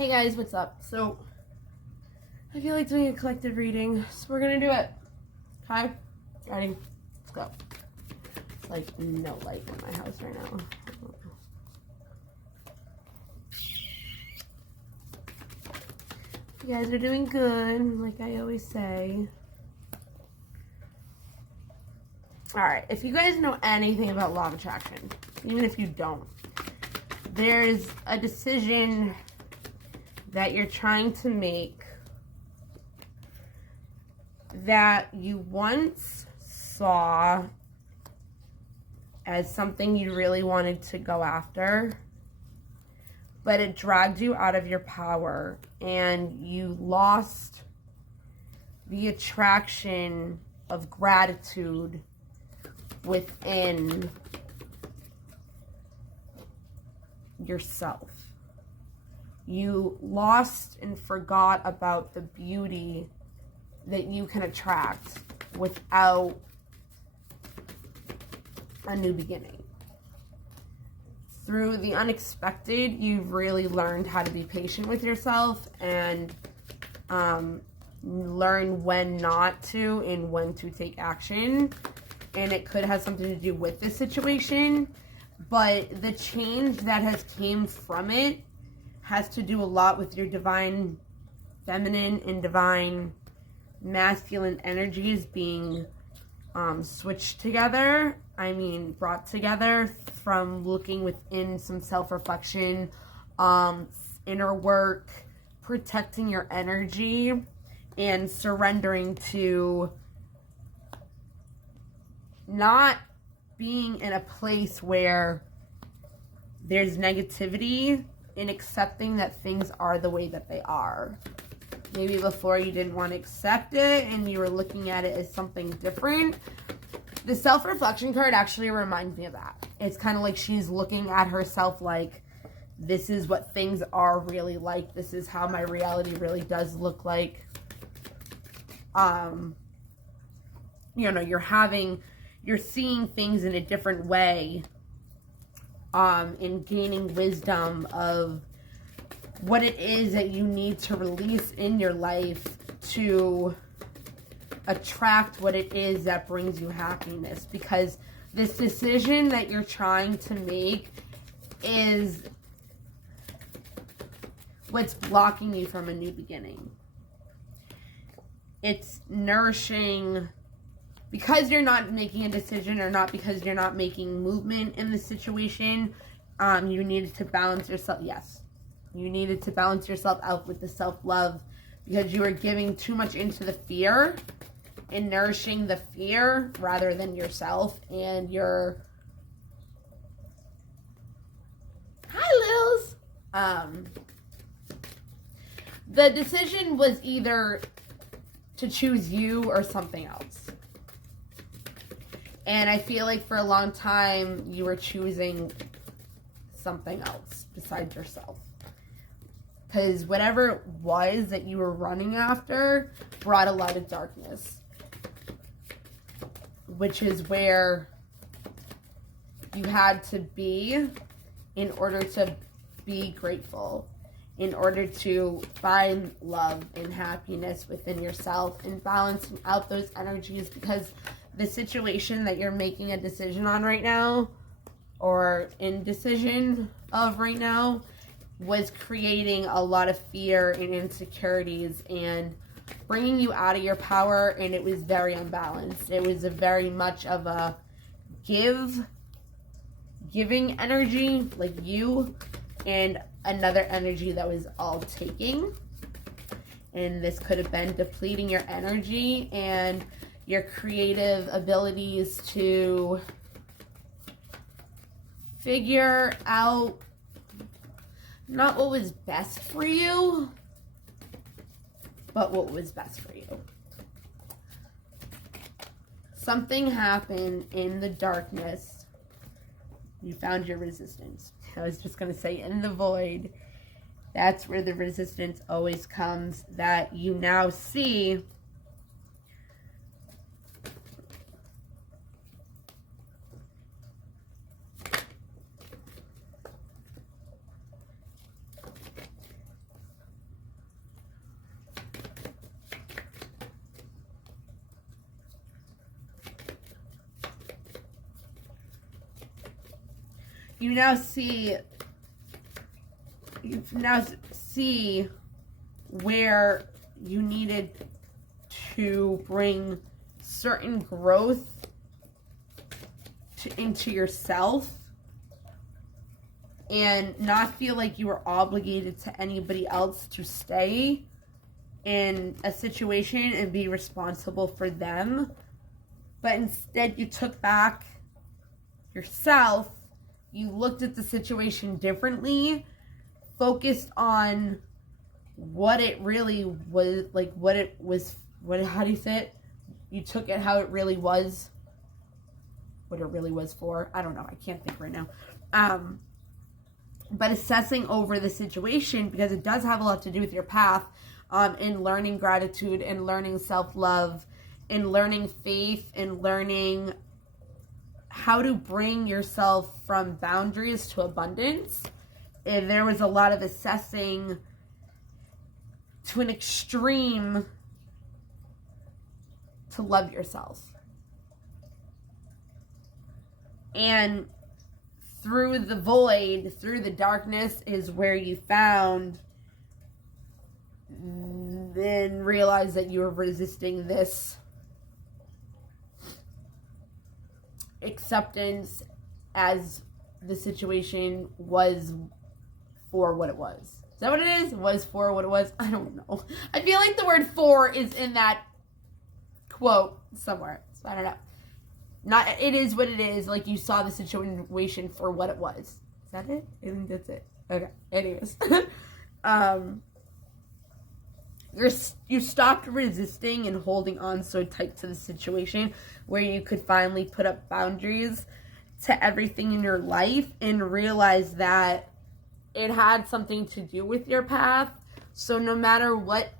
Hey guys, what's up? So, I feel like doing a collective reading, so we're gonna do it. Okay? Ready? Let's go. It's like no light in my house right now. You guys are doing good, like I always say. Alright, if you guys know anything about law of attraction, even if you don't, there's a decision that you're trying to make that you once saw as something you really wanted to go after, but it dragged you out of your power and you lost the attraction of gratitude within yourself. You lost and forgot about the beauty that you can attract without a new beginning. Through the unexpected, you've really learned how to be patient with yourself and learn when not to and when to take action. And it could have something to do with this situation, but the change that has came from it has to do a lot with your divine feminine and divine masculine energies being switched together. I mean, brought together from looking within some self-reflection, inner work, protecting your energy, and surrendering to not being in a place where there's negativity, and accepting that things are the way that they are. Maybe before you didn't want to accept it and you were looking at it as something different. The self-reflection card actually reminds me of that. It's kind of like she's looking at herself like, this is what things are really like. This is how my reality really does look like. You're seeing things in a different way. And gaining wisdom of what it is that you need to release in your life to attract what it is that brings you happiness. Because this decision that you're trying to make is what's blocking you from a new beginning. It's nourishing. Because you're not making a decision, or not because you're not making movement in the situation, you needed to balance yourself. Yes, you needed to balance yourself out with the self-love, because you were giving too much into the fear and nourishing the fear rather than yourself and your... Hi, Lils! The decision was either to choose you or something else. And I feel like for a long time, you were choosing something else besides yourself. Because whatever it was that you were running after brought a lot of darkness. Which is where you had to be in order to be grateful. In order to find love and happiness within yourself and balancing out those energies. Because the situation that you're making a decision on right now, or indecision of right now, was creating a lot of fear and insecurities and bringing you out of your power, and it was very unbalanced. It was a very much of a giving energy, like you, and another energy that was all taking. And this could have been depleting your energy and your creative abilities to figure out not what was best for you, but what was best for you. Something happened in the darkness. You found your resistance. I was just going to say, in the void, that's where the resistance always comes, that you now see you now see where you needed to bring certain growth into yourself and not feel like you were obligated to anybody else to stay in a situation and be responsible for them, but instead you took back yourself, you looked at the situation differently, focused on what it really was, like how do you say it? You took it how it really was, what it really was for. I don't know, I can't think right now. But assessing over the situation, because it does have a lot to do with your path, in learning gratitude and learning self-love and learning faith and learning how to bring yourself from boundaries to abundance. And there was a lot of assessing to an extreme to love yourself. And through the void, through the darkness is where you found, then realized that you were resisting this acceptance as the situation was for what it was. Is that what it is? Was for what it was? I don't know. I feel like the word for is in that quote somewhere. So I don't know. Not, it is what it is. Like, you saw the situation for what it was. Is that it? I think that's it. Okay. Anyways. You stopped resisting and holding on so tight to the situation where you could finally put up boundaries to everything in your life and realize that it had something to do with your path. So no matter what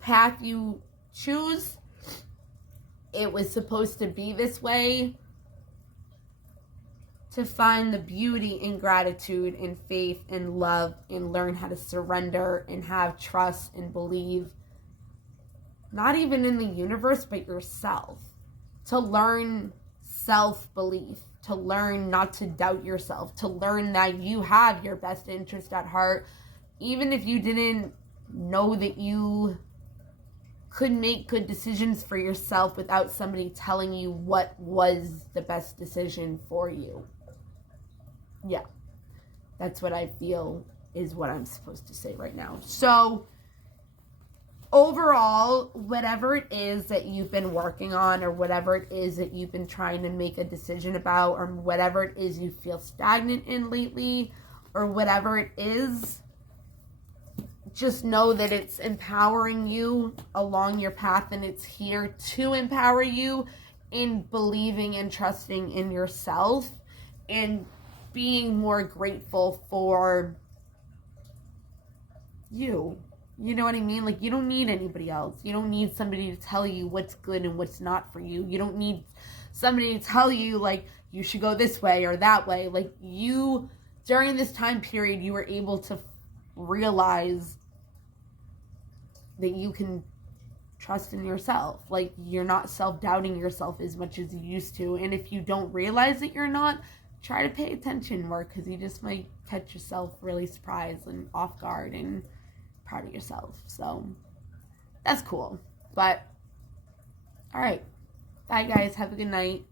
path you choose, it was supposed to be this way, to find the beauty in gratitude and faith and love and learn how to surrender and have trust and believe, not even in the universe, but yourself. To learn self-belief, to learn not to doubt yourself, to learn that you have your best interest at heart, even if you didn't know that you could make good decisions for yourself without somebody telling you what was the best decision for you. Yeah, that's what I feel is what I'm supposed to say right now. So overall, whatever it is that you've been working on, or whatever it is that you've been trying to make a decision about, or whatever it is you feel stagnant in lately, or whatever it is, just know that it's empowering you along your path, and it's here to empower you in believing and trusting in yourself and being more grateful for you. You know what I mean? Like, you don't need anybody else. You don't need somebody to tell you what's good and what's not for you. You don't need somebody to tell you, like, you should go this way or that way. Like, you, during this time period, you were able to realize that you can trust in yourself. Like, you're not self-doubting yourself as much as you used to. And if you don't realize that you're not, try to pay attention more, because you just might catch yourself really surprised and off guard and proud of yourself. So that's cool. But all right, bye guys, have a good night.